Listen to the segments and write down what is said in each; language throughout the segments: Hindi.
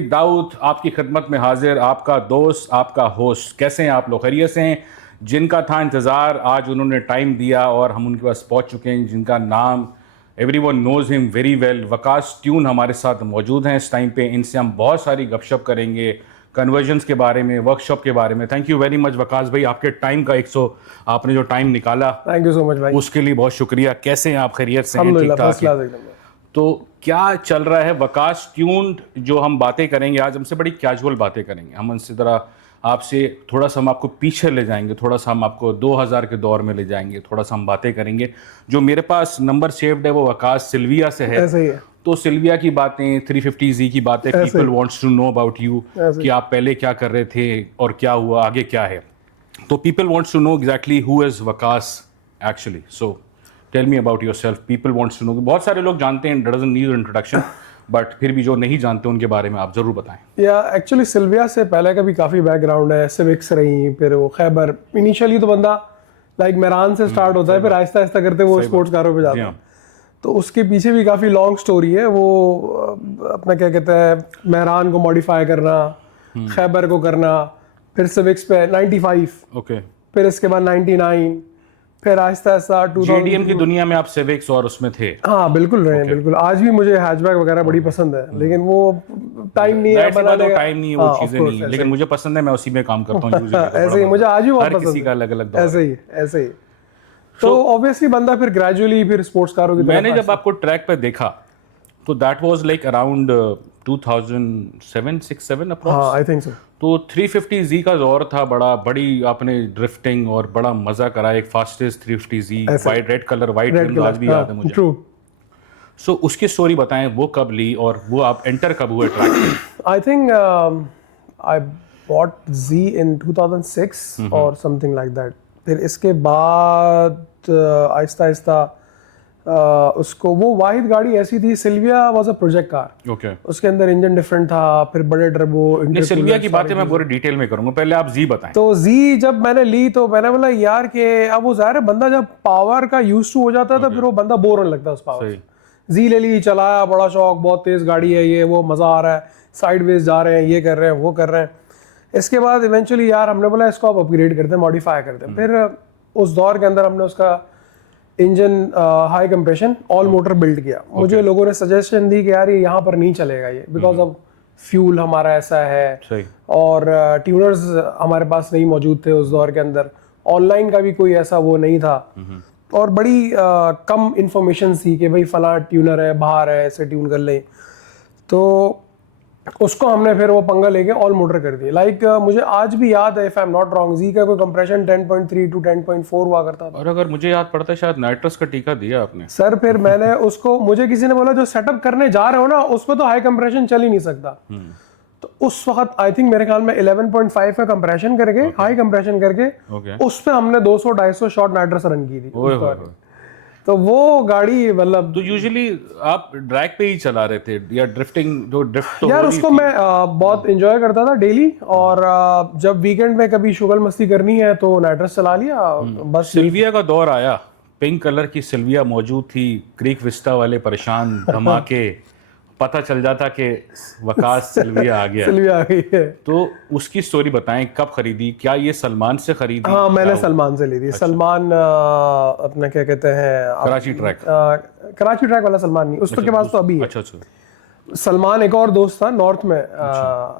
दाऊद आपकी खिदमत में हाजिर, आपका दोस्त, आपका होस्ट। कैसे हैं आप लोग? खैरियत से हैं? जिनका था इंतज़ार, आज उन्होंने टाइम दिया और हम उनके पास पहुंच चुके हैं। जिनका नाम everyone knows him very well, Waqas ट्यून हमारे साथ मौजूद हैं इस टाइम पे। इनसे हम बहुत सारी गपशप करेंगे, कन्वर्जन्स के बारे में, वर्कशॉप के बारे में। Thank you very much Waqas भाई, आपके टाइम का आपने जो टाइम निकाला, थैंक यू सो मच भाई। उसके लिए बहुत शुक्रिया। कैसे हैं आप? खैरियत से हैं? ठीक अल्हम्दुलिल्लाह, ठाक फर्स्ट हैं? क्लास एकदम। तो क्या चल रहा है वकास ट्यून्ड? जो हम बातें करेंगे आज, हमसे बड़ी कैजुअल बातें करेंगे हम। इसी तरह आपसे थोड़ा सा हम आपको पीछे ले जाएंगे, थोड़ा सा हम आपको 2000 के दौर में ले जाएंगे, थोड़ा सा हम बातें करेंगे। जो मेरे पास नंबर सेव्ड है वो वकास सिल्विया से है। ऐसे ही है। तो सिल्विया की बातें, 350Z की बातें, ऐसे पीपल ही। Wants to know about you ऐसे कि आप पहले क्या कर रहे थे और क्या हुआ, आगे क्या है। तो people wants to know exactly who is Waqas actually. So tell me about yourself. People wants to know. बहुत सारे लोग जानते हैं, डजंट नीड इंट्रोडक्शन, बट फिर भी जो नहीं जानते उनके बारे में आप जरूर बताएं। या एक्चुअली सिल्विया से पहले का भी काफ़ी बैकग्राउंड है। सिविक्स रही, फिर वो खैबर। इनिशियली तो बंदा लाइक मेहरान से स्टार्ट होता है, फिर आहिस्ता आहिस्ता करते वो स्पोर्ट्स कारों पे जाता है। तो उसके पीछे भी काफ़ी लॉन्ग स्टोरी है। वो अपना क्या कहते हैं, मेहरान को मॉडिफाई करना, खैबर को करना, फिर सिविक्स पे 95, ओके। फिर इसके बाद 99, फिर आहिस्ता आहिस्ता जेडीएम की 2000। दुनिया में आप सिविक्स और उसमें थे? हाँ बिल्कुल रहे हैं, बिल्कुल। आज भी मुझे हैचबैक वगैरह बड़ी पसंद है, लेकिन वो टाइम नहीं है बनाने का। टाइम नहीं है, वो चीजें नहीं है, लेकिन मुझे पसंद है, मैं उसी में काम करता हूँ। ऐसे ही मुझे आज भी बहुत हर पसंद किसी है। का अलग अलग दौर है। ऐसे ही तो ऑब्वियसली बंदा फिर ग्रेजुअली फिर स्पोर्ट्स कारों की तरफ। मैंने जब आपको ट्रैक पे देखा तो दैट वाज लाइक अराउंड 2007 6 7 हाँ, अप्रॉक्स। I think so. तो 350Z का दौर था, बड़ी आपने ड्रिफ्टिंग और बड़ा मजा करा। एक fastest 350Z, white red colour, white rim, आज भी याद है मुझे। ट्रू। सो उसकी स्टोरी बताएं, वो कब ली और वो आप एंटर कब हुए ट्रैक पे? आई थिंक आई बॉट जी इन 2006 और समथिंग लाइक दैट। फिर इसके बाद आहिस्ता आहिस्ता उसको, वो वाहिद गाड़ी ऐसी थी, Silvia was a project car. Okay. उसके अंदर इंजन डिफरेंट था, फिर बड़े टर्बो। नहीं, सिल्विया की बातें मैं पूरी डिटेल में करूंगा, पहले आप जी बताएं। तो जी जब मैंने ली तो मैंने बोला यार कि अब वो ज़ाहिर है बंदा जब पावर का यूज टू हो जाता है तो फिर वो बंदा बोर होने लगता है उस पावर से। जी ले ली, चलाया, बड़ा शौक, बहुत तेज गाड़ी है ये, वो मज़ा आ रहा है, साइडवेज जा रहे हैं, ये कर रहे हैं, वो कर रहे हैं। इसके बाद इवेंचुअली यार हमने बोला इसको आप अपग्रेड करते हैं, मॉडिफाई करते हैं। फिर उस दौर के अंदर हमने उसका engine high compression all motor build किया। मुझे लोगों ने सजेशन दी कि यार ये यहाँ पर नहीं चलेगा ये, बिकॉज ऑफ फ्यूल हमारा ऐसा है। सही। और ट्यूनर्स हमारे पास नहीं मौजूद थे उस दौर के अंदर, ऑनलाइन का भी कोई ऐसा वो नहीं था, और बड़ी कम इंफॉर्मेशन थी कि भाई फला ट्यूनर है, बाहर है, ऐसे ट्यून कर लें। तो उसको हमने फिर वो पंगा लेके ऑल मोटर कर दिया। लाइक मुझे आज भी याद है, if I am not wrong, जी का कोई कंप्रेशन 10.3 टू 10.4 हुआ करता था। और अगर मुझे याद पड़ता है शायद नाइट्रस का टीका दिया आपने। सर फिर मैंने उसको, मुझे किसी ने बोला जो सेटअप करने जा रहे हो ना उस पर तो हाई कंप्रेशन चल ही नहीं सकता। तो उस वक्त आई थिंक मेरे ख्याल में 11.5 का कंप्रेशन करके, हाई कंप्रेशन करके उस पे हमने 200-250 शॉट नाइट्रस रन की थी। तो वो गाड़ी मतलब, तो यूजुअली आप ड्रैग पे ही चला रहे थे या ड्रिफ्टिंग? जो ड्रिफ्ट तो यार उसको मैं बहुत एंजॉय करता था डेली, और जब वीकेंड में कभी शुगल मस्ती करनी है तो नाइट्रस चला लिया बस। सिल्विया का दौर आया, पिंक कलर की सिल्विया मौजूद थी, क्रीक विस्टा वाले परेशान, धमाके, पता चल जाता कि वकास सिल्विया आ गया। सिल्विया आ गई है। तो उसकी स्टोरी बताएं, कब खरीदी? क्या ये सलमान से खरीदी? हाँ मैंने सलमान से ली थी। सलमान अपना क्या कहते हैं, कराची ट्रैक? कराची ट्रैक वाला सलमान नहीं, उसके पास तो अभी है। अच्छा। सलमान एक और दोस्त था नॉर्थ में,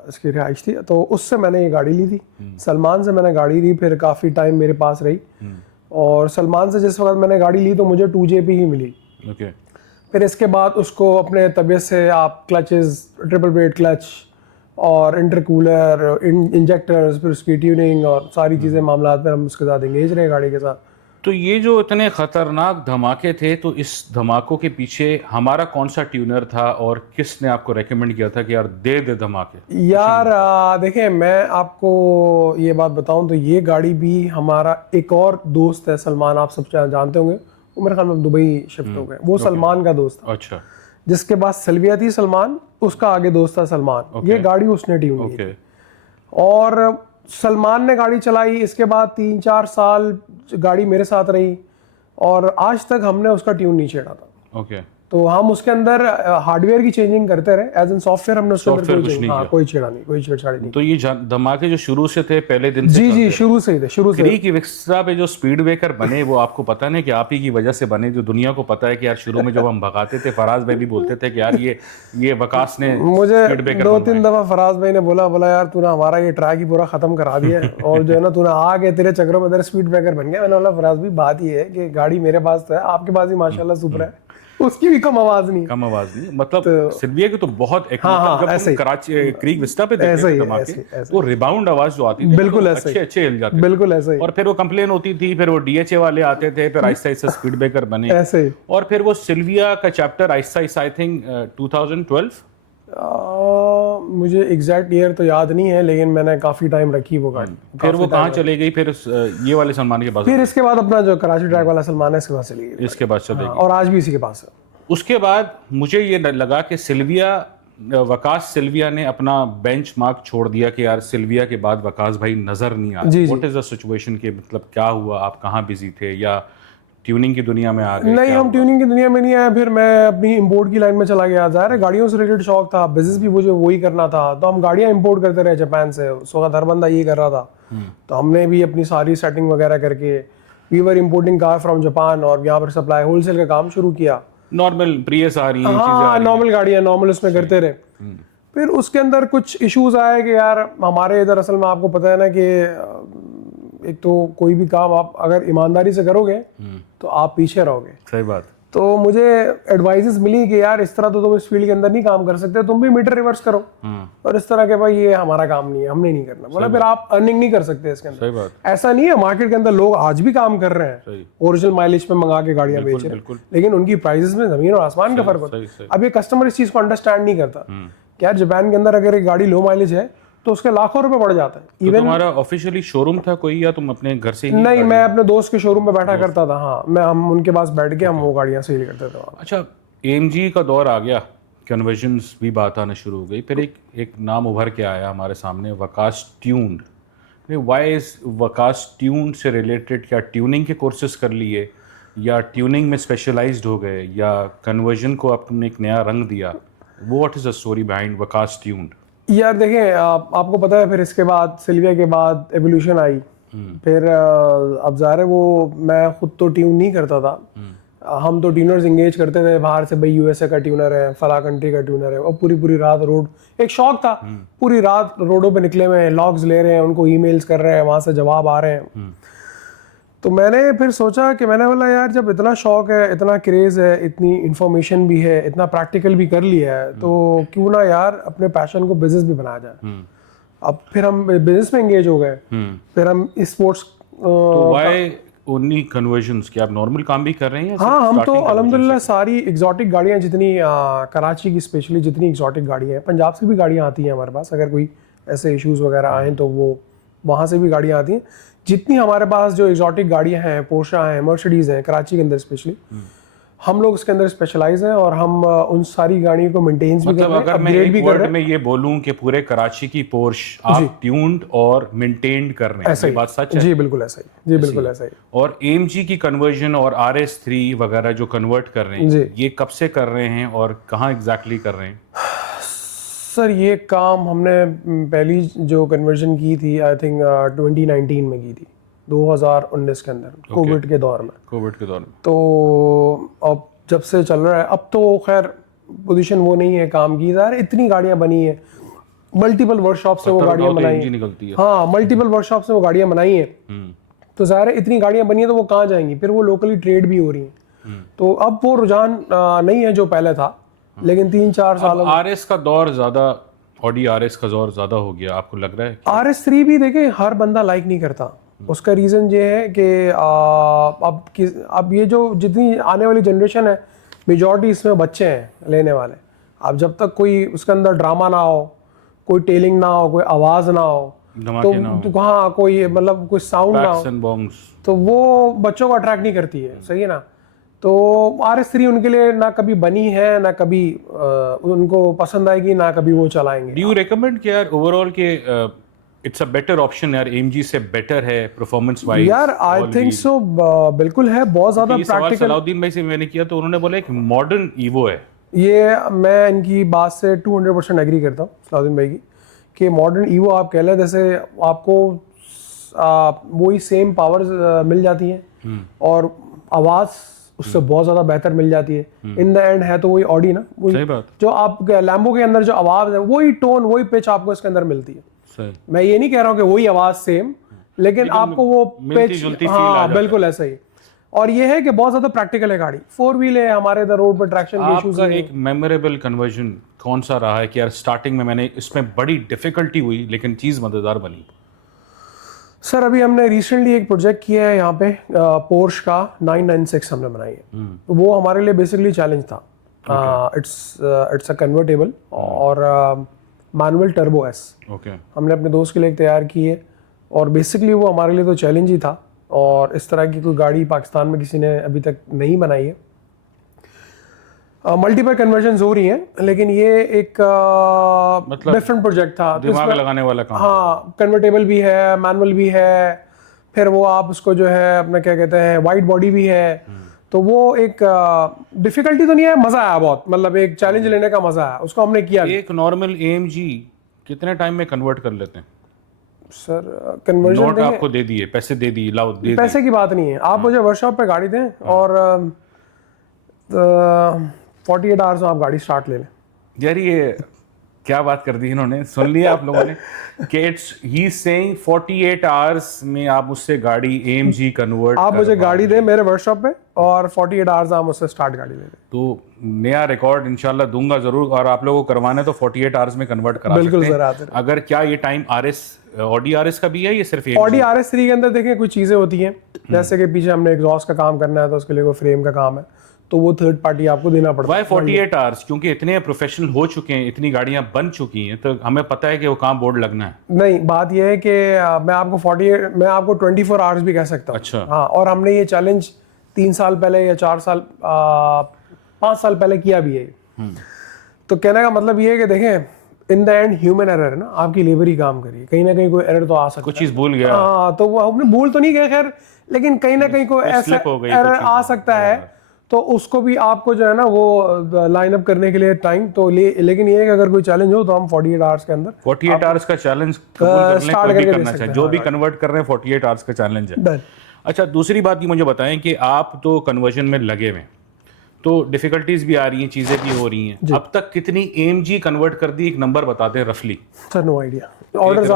इसकी रिहाइश थी, तो उससे मैंने ये गाड़ी ली थी। सलमान से मैंने गाड़ी ली, फिर काफ़ी टाइम मेरे पास रही। और सलमान से जिस वक्त मैंने गाड़ी ली तो मुझे 2JP ही मिली। ओके। फिर इसके बाद उसको अपने तबीयत से आप क्लचेस, ट्रिपल ब्लेड क्लच और इंटरकूलर, इंजेक्टर्स, फिर उसकी ट्यूनिंग और सारी चीज़ें मामला पर हम उसके साथ एंगेज रहे गाड़ी के साथ। तो ये जो इतने खतरनाक धमाके थे, तो इस धमाकों के पीछे हमारा कौन सा ट्यूनर था और किसने आपको रेकमेंड किया था कि यार दे धमाके? यार देखें, मैं आपको ये बात बताऊं तो ये गाड़ी भी हमारा एक और दोस्त है सलमान, आप सब जानते होंगे, वो मेरे ख्याल में दुबई शिफ्ट हो गए, वो सलमान का दोस्त था। अच्छा। जिसके बाद सिल्विया थी सलमान, उसका आगे दोस्त था सलमान। ये गाड़ी उसने ट्यून की थी और सलमान ने गाड़ी चलाई। इसके बाद 3-4 साल गाड़ी मेरे साथ रही और आज तक हमने उसका ट्यून नहीं छेड़ा था। ओके। तो हम उसके अंदर हार्डवेयर की चेंजिंग करते रहे, एज इन सॉफ्टवेयर हमने उसके अंदर Software कुछ नहीं किया। कोई छेड़ा नहीं, कोई छेड़छाड़ी नहीं। तो ये धमाके जो शुरू से थे, पहले दिन से जी शुरू से ही थे, शुरू से। क्रीक विक्स्ट्रा पे जो स्पीड ब्रेकर बने, वो आपको पता नहीं कि आप ही की वजह से बने, जो दुनिया को पता है कि यार शुरू में जब हम भगाते थे, फराज भाई भी बोलते थे कि यार ये वकास ने मुझे स्पीड ब्रेकर 2-3 दफा फराज भाई ने बोला यार तूने हमारा ये ट्रैक ही पूरा खत्म करा दिया है और जो है ना तूने आगे तेरे चक्करों में तेरे स्पीड ब्रेकर बन गया। मैंने बोला फराज भाई बात ये है कि गाड़ी मेरे पास तो है, आपके पास ही माशाल्लाह सुपर है, उसकी भी कम आवाज नहीं। मतलब सिल्विया की तो बहुत मतलब जब तुम कराची क्रीक विस्टा पे देखते थे धमाके, तो रिबाउंड आवाज जो आती थी, बिल्कुल ऐसे अच्छे हिल जाते थे, बिल्कुल ऐसे ही। और फिर वो कंप्लेन होती थी, फिर वो डीएचए वाले आते थे, फिर आहिस्ता आहिस्ता स्पीड ब्रेकर बने ऐसे ही। और फिर वो सिल्विया का chapter Aahista Aahista I think 2012 मुझे एग्जैक्ट ईयर तो याद नहीं है, लेकिन मैंने काफी टाइम रखी वो गाड़ी। फिर वो कहाँ चले गई? फिर ये वाले सलमान के पास, फिर इसके बाद अपना जो कराची ट्रैक वाला सलमान है इसके पास चली गई, इसके पास चले गई और आज भी इसी के पास है। उसके बाद मुझे ये लगा कि सिल्विया, वकास सिल्विया ने अपना बेंचमार्क छोड़ दिया कि यार सिल्विया के बाद वकास भाई नजर नहीं आ रहा। व्हाट इज द सिचुएशन के मतलब क्या हुआ? आप कहाँ बिजी थे या ट्यूनिंग की दुनिया में आ गए? नहीं, हम ट्यूनिंग की दुनिया में नहीं आए, फिर मैं अपनी इंपोर्ट की लाइन में चला गया। ज़ाहिर है गाड़ियों से रिलेटेड शौक था, बिजनेस भी मुझे वही करना था, तो हम गाड़ियाँ इंपोर्ट करते रहे जापान से। उस वक्त हर बंदा ये कर रहा था, तो हमने भी अपनी सारी सेटिंग वगैरह करके we were importing car from Japan और यहाँ पर सप्लाई होलसेल का काम शुरू किया। नॉर्मल प्रियस आ रही हैं, हाँ नॉर्मल गाड़ियाँ नॉर्मल उसमें करते रहे। फिर उसके अंदर कुछ इश्यूज आए कि यार हमारे इधर असल में आपको पता है ना कि एक तो कोई भी काम आप अगर ईमानदारी से करोगे तो आप पीछे रहोगे। सही बात। तो मुझे एडवाइसेस मिली कि यार इस तरह तो तुम इस फील्ड के अंदर नहीं काम कर सकते, तुम भी मीटर रिवर्स करो और इस तरह के भाई ये हमारा काम नहीं है, हमने नहीं करना। बोला फिर आप अर्निंग नहीं कर सकते इसके अंदर। सही बात। ऐसा नहीं है, मार्केट के अंदर लोग आज भी काम कर रहे हैं, ओरिजिनल माइलेज पे मंगा के गाड़ियां बेच रहे हैं, लेकिन उनकी प्राइसेस में जमीन और आसमान का फर्क होता है। अब ये कस्टमर इस चीज को अंडरस्टैंड नहीं करता कि यार जापान के अंदर अगर एक गाड़ी लो माइलेज है तो उसके लाखों रुपए बढ़ जाता है। तो इवन तुम्हारा ऑफिशियली शोरूम था कोई या तुम अपने घर से ही? नहीं, मैं अपने दोस्त के शोरूम में बैठा करता था। हाँ, हम उनके पास बैठ के हम वो गाड़ियां सेल करते थे। अच्छा, एएमजी का दौर आ गया, कन्वर्जन्स भी बात आना शुरू हो गई, फिर एक नाम उभर के आया हमारे सामने, Waqas tuned. Why is Waqas tuned से रिलेटेड? क्या ट्यूनिंग के कोर्सेज कर लिए या ट्यूनिंग में स्पेशलाइज्ड हो गए या कन्वर्जन को अब तुमने एक नया रंग दिया? What is the story behind Waqas tuned? यार देखें, आपको पता है फिर इसके बाद सिल्विया के बाद एवोल्यूशन आई। फिर अब ज़ाहिर है वो मैं खुद तो ट्यून नहीं करता था, हम तो ट्यूनर्स इंगेज करते थे बाहर से, भाई यूएसए का ट्यूनर है, फला कंट्री का ट्यूनर है, और पूरी रात रोड, एक शौक था, पूरी रात रोडों पे निकले हुए हैं, लॉग्स ले रहे हैं, उनको ईमेल्स कर रहे हैं, वहाँ से जवाब आ रहे हैं। तो मैंने फिर सोचा कि मैंने बोला यार जब इतना शौक है, इतना क्रेज़ है, इतनी इन्फॉर्मेशन भी है, इतना प्रैक्टिकल भी कर लिया है, तो क्यों ना यार अपने पैशन को बिजनेस भी बनाया जाए। अब फिर हम बिजनेस में एंगेज हो गए, फिर हम स्पोर्ट्स। Why only convergence? क्या आप नॉर्मल काम भी कर रहे हैं? हाँ, हम तो अल्हम्दुलिल्लाह सारी एग्जॉटिक गाड़ियाँ जितनी कराची की स्पेशली जितनी एग्जॉटिक गाड़ियाँ हैं, पंजाब से भी गाड़ियाँ आती हैं हमारे पास, अगर कोई ऐसे इश्यूज़ वगैरह आए तो वो वहाँ से भी गाड़ियाँ आती हैं। जितनी हमारे पास जो एग्जॉटिक गाड़ियाँ हैं, पोर्शा हैं, मर्सिडीज़ हैं कराची के अंदर स्पेशली, हम लोग इसके अंदर स्पेशलाइज हैं और हम उन सारी गाड़ियों को मेंटेन्स भी कर रहे हैं, अपग्रेड भी कर रहे हैं। मैं ये बोलूं कि पूरे कराची की पोर्श आप ट्यून्ड और मेंटेन्ड कर रहे हैं, ये बात सच है? जी बिल्कुल ऐसा ही, जी बिल्कुल ऐसा ही। और एएमजी की कन्वर्जन और RS3 वगैरह जो कन्वर्ट कर रहे हैं, ये कब से कर रहे हैं और कहाँ एग्जैक्टली कर रहे हैं? सर ये काम हमने पहली जो कन्वर्जन की थी आई थिंक 2019 में की थी, 2019 के अंदर, कोविड के दौर में। तो अब जब से चल रहा है, अब तो खैर पोजीशन वो नहीं है काम की, यार इतनी गाड़ियां बनी है, मल्टीपल वर्कशॉप से वो गाड़ियां बनाई हैं। हाँ, मल्टीपल वर्कशॉप से वो गाड़ियां बनाई हैं, तो ज़ाहिर है इतनी गाड़ियां बनी है तो वो कहाँ जाएंगी, फिर वो लोकली ट्रेड भी हो रही हैं। तो अब वो रुझान नहीं है जो पहले था, लेकिन 3-4 सालों में RS का दौर ज्यादा, ऑडी RS का दौर ज्यादा हो गया, आपको लग रहा है? RS3 भी देखें हर बंदा लाइक नहीं करता, उसका रीज़न ये है कि अब ये जो जितनी आने वाली जनरेशन है, मेजॉरिटी इसमें बच्चे हैं लेने वाले। अब जब तक कोई उसके अंदर ड्रामा ना हो, कोई टेलिंग ना हो, कोई आवाज़ ना हो, तो हाँ कोई मतलब कोई साउंड ना हो, तो वो बच्चों को अट्रैक्ट नहीं करती है, सही है ना। तो RS3 उनके लिए ना कभी बनी है, ना कभी उनको पसंद आएगी, ना कभी वो चलाएंगे। डू यू रिकमेंड कि यार ओवरऑल के इट्स अ बेटर ऑप्शन यार, AMG से बेटर है परफॉर्मेंस वाइज यार आई थिंक सो, बिल्कुल है, बहुत ज्यादा ये सवाल प्रैक्टिकल। सलाउद्दीन भाई से मैंने किया तो उन्होंने बोला एक मॉडर्न ईवो है। ये मैं इनकी बात से 200% एग्री करता हूँ सलाउद्दीन भाई की, कि मॉडर्न ईवो आप कह लें, जैसे आपको वही सेम पावर्स मिल जाती हैं और आवाज़ उससे बहुत ज़्यादा बेहतर मिल जाती है। इन द एंड है तो वही ऑडी ना, वही सही बात। जो आप लैम्बो के अंदर जो आवाज़ है, वही टोन वही पिच आपको इसके अंदर मिलती है। सही। मैं ये नहीं कह रहा हूँ कि वही आवाज़ सेम, लेकिन आपको वो मिलती पिच, जुलती फील आ हाँ जाता है। बिल्कुल ऐसा ही। और ये है कि बहुत ज़्यादा प्रैक्टिकल है गाड़ी, 4 व्हील है, हमारे इधर रोड पर ट्रैक्शन के इश्यूज आपका नहीं एक मेमोरेबल कन्वर्जन कौन सा रहा है कि यार स्टार्टिंग में मैंने इसमें बड़ी डिफिकल्टी हुई लेकिन चीज़ मज़ेदार बनी? सर अभी हमने रिसेंटली एक प्रोजेक्ट किया है यहाँ पे, पोर्श का 996 हमने बनाई है। तो वो हमारे लिए बेसिकली चैलेंज था। इट्स अ कन्वर्टेबल और मैनुअल टर्बो एस। ओके। हमने अपने दोस्त के लिए एक तैयार की है और बेसिकली वो हमारे लिए तो चैलेंज ही था, और इस तरह की कोई गाड़ी पाकिस्तान में किसी ने अभी तक नहीं बनाई है। मल्टीपल कन्वर्जन हो रही हैं, लेकिन ये एक मतलब डिफरेंट प्रोजेक्ट था। तो दिमाग इसमें- लगाने वाला काम। हाँ, कन्वर्टेबल भी है, मैनुअल भी है, फिर वो आप उसको जो है अपना क्या कहते हैं वाइड बॉडी भी है। तो वो एक डिफिकल्टी तो नहीं है, मजा आया बहुत, मतलब एक चैलेंज लेने का मजा आया, उसको हमने किया भी। एक नॉर्मल AMG कितने टाइम में कन्वर्ट कर लेते हैं? सर कन्वर्जन नोट आपको दे दिए, पैसे दे दिए, लाओ दे दिए। पैसे की बात नहीं है, आप मुझे वर्कशॉप पे गाड़ी दें और 48 आवर्स में आप गाड़ी स्टार्ट ले लें। यार ये क्या बात कर दी इन्होंने, सुन लिया आप लोगों ने कि इट्स ही सेइंग 48 आवर्स में आप उससे गाड़ी AMG कन्वर्ट आप मुझे गाड़ी दें मेरे वर्कशॉप पे और 48 आवर्स आप मुझसे स्टार्ट गाड़ी ले लें। तो नया रिकॉर्ड इंशाल्लाह दूंगा जरूर, और आप लोगों को करवाना है तो 48 आवर्स में कन्वर्ट करा बिल्कुल सकते सर, हैं। आते अगर क्या ये टाइम RS ऑडी RS का भी है, ये सिर्फ ऑडी RS3 के अंदर देखें कुछ चीज़ें होती हैं, जैसे कि पीछे हमने एग्जॉस्ट का काम करना है तो उसके लिए कोई फ्रेम का काम है, तो वो थर्ड पार्टी आपको देना पड़ता वाई है। 48 आवर्स? क्योंकि इतने प्रोफेशनल हो चुके हैं, इतनी गाड़ियां बन चुकी हैं, तो हमें पता है कि वो कहाँ बोर्ड लगना है। नहीं, बात यह है कि मैं आपको 48, मैं आपको 24 आवर्स भी कह सकता हूँ। अच्छा। हाँ, और हमने ये चैलेंज 3 साल पहले या 4 साल 5 साल पहले किया भी है। तो कहने का मतलब ये है कि देखें, in the end human error है ना, आपकी लेबर ही काम करिए, कहीं ना कहीं कोई एरर तो आ सकता है। कुछ चीज भूल गया, हाँ, तो वो हमने भूल तो नहीं गया खैर, लेकिन कहीं ना कहीं कोई ऐसा slip हो गई, एरर कुछ चीज़ आ सकता है, तो उसको भी आपको जो है ना वो लाइन अप करने के लिए टाइम तो लेकिन ये है कि अगर कोई चैलेंज हो तो हम 48 आवर्स के अंदर 48 आवर्स का चैलेंज कबूल कर लें, start कोई भी करके करना दे चाहिए, सकते जो हैं, भी कन्वर्ट कर रहे हैं 48 आवर्स का चैलेंज है। डन। अच्छा, दूसरी बात ये मुझे बताएं कि आप तो कन्वर्जन में लगे हुए हैं, तो डिफिकल्टीज भी आ रही हैं, चीजें भी हो रही हैं। अब तक कितनी AMG कन्वर्ट कर दी, एक नंबर बताते हैं रफली। सर नो आइडिया, ऑर्डर्स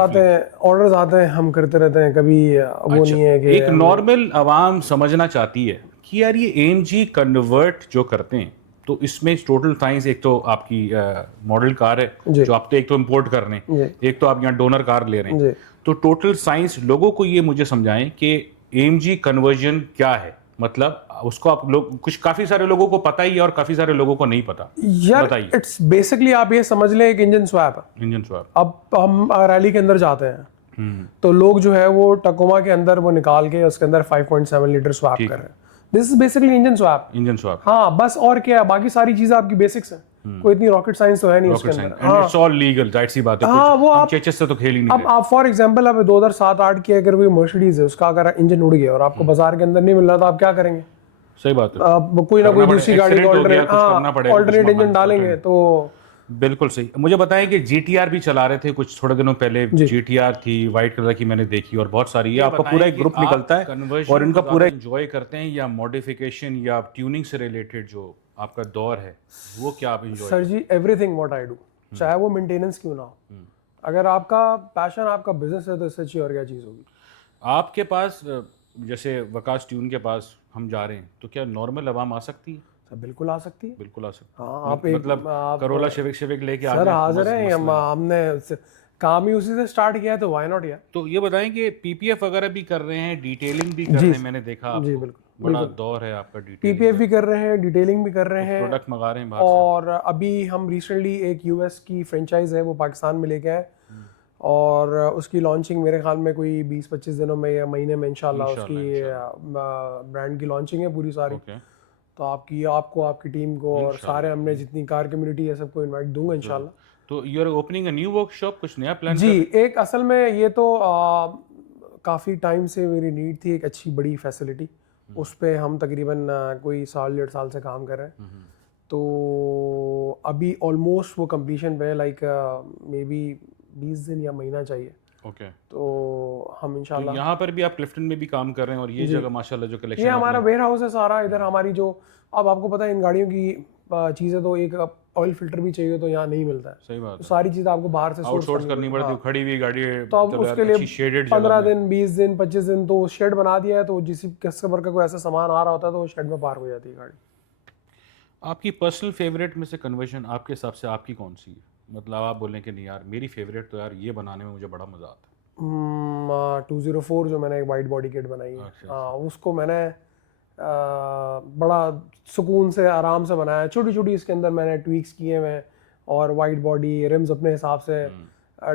आते हैं, हम करते रहते हैं, कभी वो नहीं है कि एक नॉर्मल आवाम समझना चाहती है कि यार ये AMG कन्वर्ट जो करते हैं, तो इसमें टोटल साइंस, एक तो आपकी मॉडल कार है जी। जो आप तो एक तो इम्पोर्ट कर रहे हैं, जी। एक तो आप यहाँ डोनर कार ले रहे हैं, जी। तो टोटल साइंस लोगों को ये मुझे समझाएं कि AMG कन्वर्जन क्या है, मतलब उसको आप लोग, कुछ काफी सारे लोगों को पता ही है और काफी सारे लोगों को नहीं पता। यार बताइए। इट्स बेसिकली आप ये समझ लें एक इंजन स्वैप है। Engine swap. अब हम रैली के अंदर जाते हैं तो लोग जो है वो टकोमा के अंदर वो निकाल के उसके अंदर 5.7 लीटर स्वैप कर रहे हैं। This is basically engine swap. Engine swap, हाँ, बस और क्या है, बाकी सारी चीजें आपकी बेसिक्स हैं, कोई इतनी रॉकेट साइंस तो है नहीं उसके अंदर। एंड इट्स ऑल लीगल, जाहिर सी बात है। हाँ, वो हम आप चेचस से तो खेल ही नहीं अब रहे। आप फॉर एग्जांपल आप 2007-8 की अगर कोई मर्सिडीज है, उसका अगर इंजन उड़ गया और आपको बाजार के अंदर नहीं मिल रहा तो आप क्या करेंगे? सही बात है, कोई ना कोई करना दूसरी पड़ेगा, गाड़ी accident हो गया, कुछ करना पड़ेगा, कुछ ऑल्टरनेट इंजन मांगना डालेंगे। तो बिल्कुल सही। मुझे बताएं कि GTR भी चला रहे थे कुछ थोड़े दिनों पहले, GTR थी वाइट कलर की, मैंने देखी, और बहुत सारी है। आपका पूरा एक ग्रुप निकलता है और इनका पूरा एंजॉय करते हैं, या मॉडिफिकेशन या ट्यूनिंग से रिलेटेड जो आपका दौर है वो क्या आप एंजॉय? सर जी, एवरीथिंग व्हाट आई डू, चाहे वो मेंटेनेंस क्यों ना हो, अगर आपका पैशन आपका बिजनेस है तो इससे अच्छी और क्या चीज़ होगी। आपके पास जैसे वकास ट्यून के पास हम जा रहे हैं, तो क्या नॉर्मल आवाम आ सकती है? सर बिल्कुल आ सकती है। बिल्कुल आ सकती है। हाँ, आप मतलब करोला शिविक लेके आ सर गए, हाजिर हैं, हमने काम ही उसी से स्टार्ट किया है, तो व्हाई नॉट यार। तो ये बताएं कि PPF वगैरह भी कर रहे हैं, डिटेलिंग भी कर रहे हैं, मैंने देखा आपको। जी बिल्कुल, बड़ा दौर है आपका डिटेलिंग, PPF भी कर रहे हैं, डिटेलिंग भी कर रहे हैं, प्रोडक्ट मंगा रहे हैं बाहर से। और अभी हम रिसेंटली एक US की फ्रेंचाइज है वो पाकिस्तान में लेके आए, और उसकी लॉन्चिंग मेरे ख्याल में कोई 20-25 दिनों में या महीने में इंशाल्लाह उसकी ब्रांड की लॉन्चिंग है पूरी सारी। तो आपको आपकी टीम को और सारे हमने जितनी कार कम्युनिटी है सबको इनवाइट दूंगा इंशाल्लाह। तो you are opening a new workshop, कुछ नया प्लान? जी, एक असल में ये तो काफ़ी टाइम से मेरी नीड थी एक अच्छी बड़ी फैसिलिटी। उस पे हम तकरीबन कोई साल 1.5 साल से काम कर रहे हैं। तो अभी ऑलमोस्ट वो कंप्लीशन पे है, लाइक मे बी 20 दिन या महीना चाहिए। ओके। तो हम तो इंशाल्लाह यहाँ पर भी आप क्लिफ्टन में भी काम कर रहे हैं और ये जगह माशाल्लाह जो ये कलेक्शन हमारा वेयर हाउस है सारा इधर हमारी जो। अब आपको पता है इन गाड़ियों की चीज़ें तो एक ऑयल फिल्टर भी चाहिए तो यहाँ नहीं मिलता है। सही बात तो है, सारी चीज़ें आपको बाहर से आउटसोर्स करनी पड़ती है, खड़ी हुई गाड़ी है, तो अब चलो यार उसके लिए अच्छी शेडेड 15 जगह में। दिन 20 दिन 25 दिन तो शेड बना दिया है, तो जिस कस्टमर का कोई ऐसा सामान आ रहा होता है तो वो शेड में पार्क हो जाती है गाड़ी। आपकी पर्सनल फेवरेट में से कन्वर्जन आपके हिसाब से आपकी कौन सी है? मतलब आप बोलें कि नहीं यार मेरी फेवरेट तो यार ये बनाने में मुझे बड़ा मज़ा आता है। 204 जो मैंने एक वाइट बॉडी किट बनाई है, अच्छा, उसको मैंने बड़ा सुकून से आराम से बनाया। छोटी छोटी इसके अंदर मैंने ट्वीक्स किए हुए हैं और वाइट बॉडी रिम्स अपने हिसाब से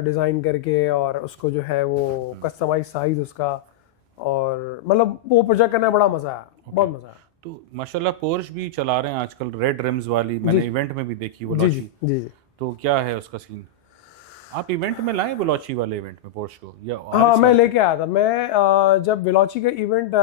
डिज़ाइन करके और उसको जो है वो कस्टमाइज साइज उसका, और मतलब वो प्रोजेक्ट करने में बड़ा मज़ा आया, बहुत मज़ा आया। तो माशाल्लाह पोर्श भी चला रहे हैं आजकल, रेड रिम्स वाली मैंने इवेंट में भी देखी वो जी लॉची। जी जी जी। तो क्या है उसका सीन? आप इवेंट में लाए बलौची वाले इवेंट में पोर्श को या हाँ, मैं लेके आया था। मैं जब वेलोची का इवेंट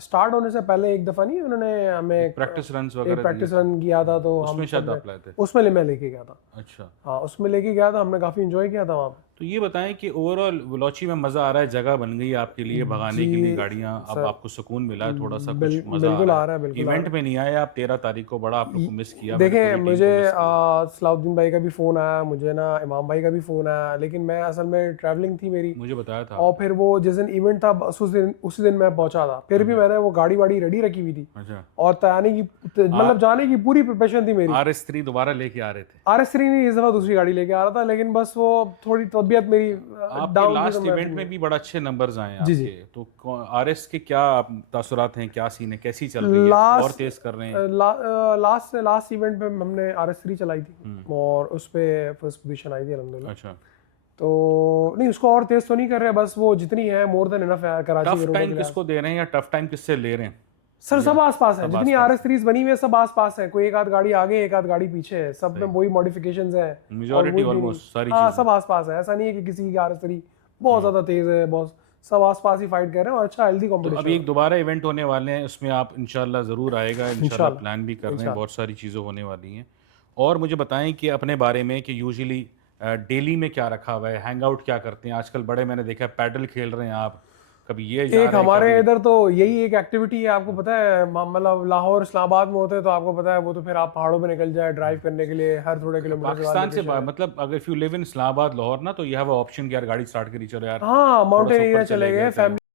स्टार्ट होने से पहले एक दफ़ा नहीं उन्होंने हमें प्रैक्टिस रन्स एक वगैरह प्रैक्टिस रन किया था, तो हम उसमें शायद आप लाए थे। उसमें मैं लेके गया था। अच्छा, हाँ, उसमें लेके गया था, हमने काफ़ी इंजॉय किया था वहाँ पे। तो ये बताएं कि ओवरऑल बलौची में मज़ा आ रहा है, जगह बन गई है आपके लिए भगाने के लिए गाड़ियाँ, अब आपको सुकून मिला है, थोड़ा सा कुछ मज़ा बिल्कुल आ आ रहा रहा है। है, बिल्कुल इवेंट में नहीं आए आप 13 तारीख को, बड़ा आप लोग को मिस किया। देखें, मुझे सलाउद्दीन भाई का भी फ़ोन आया, मुझे ना इमाम भाई का भी फ़ोन आया, लेकिन मैं असल में ट्रैवलिंग थी मेरी, मुझे बताया था। और फिर वो जिस दिन इवेंट था बस उसी दिन मैं पहुंचा था। फिर भी मैंने वो गाड़ी वाड़ी रेडी रखी हुई थी अच्छा, और तैयारी की मतलब जाने की पूरी प्रिपरेशन थी मेरी। RS3 दोबारा लेके आ रहे थे? RS3 नहीं, इस दफा दूसरी गाड़ी लेके आ रहा था, लेकिन बस वो थोड़ी तबीयत मेरी आपके डाउन थी लास्ट तो इवेंट में भी बड़ा अच्छे नंबर्स आए हैं जी, जी। आपके, तो RS के क्या तासुरात हैं, क्या सीन है, कैसी चल रही है, और तेज कर रहे हैं? लास्ट इवेंट पे हमने RS3 चलाई थी और उस पे फर्स्ट पोजीशन आई थी अल्हम्दुलिल्लाह। अच्छा, तो नहीं, उसको और तेज तो नहीं कर रहे, बस वो जितनी है मोर देन इनफ है कराची टफ के रोडों के टाइम लिए। किसको दे रहे हैं या टफ टाइम किससे ले रहे हैं? सर सब आसपास है, जितनी आसपास RS3 बनी हुई है सब आसपास है, कोई एक आध गाड़ी आगे एक आध गाड़ी पीछे है, सब में वही मॉडिफिकेशंस है। मेजॉरिटी ऑलमोस्ट सारी हाँ, चीजें। सब आसपास है, ऐसा नहीं है कि किसी की RS3 बहुत ज्यादा तेज है, बहुत सब आसपास ही फाइट कर रहे हैं और अच्छा हेल्दी तो कंपटीशन। अभी एक दोबारा इवेंट होने वाले हैं, उसमें आप इंशाल्लाह ज़रूर आएगा, इंशाल्लाह प्लान भी कर रहे हैं, बहुत सारी चीज़ें होने वाली हैं। और मुझे बताएं कि अपने बारे में कि यूजुअली डेली में क्या रखा हुआ है, हैंग आउट क्या करते हैं आजकल? बड़े मैंने देखा है पैडल खेल रहे हैं आप, कभी ये जा एक रहे हैं, हमारे कभी इधर तो यही एक एक्टिविटी है, आपको पता है, मतलब लाहौर इस्लामाबाद में होते हैं तो आपको पता है वो तो फिर आप पहाड़ों पे निकल जाए ड्राइव करने के लिए हर थोड़े किलोमीटर पाकिस्तान से मतलब अगर if you live in Islamabad Lahore ना, तो यू हैव ऑप्शन कि यार गाड़ी स्टार्ट करी चलो यार हाँ, माउंटेन थोड़ा सा एरिया ऊपर चले चले गए गए, फैमिली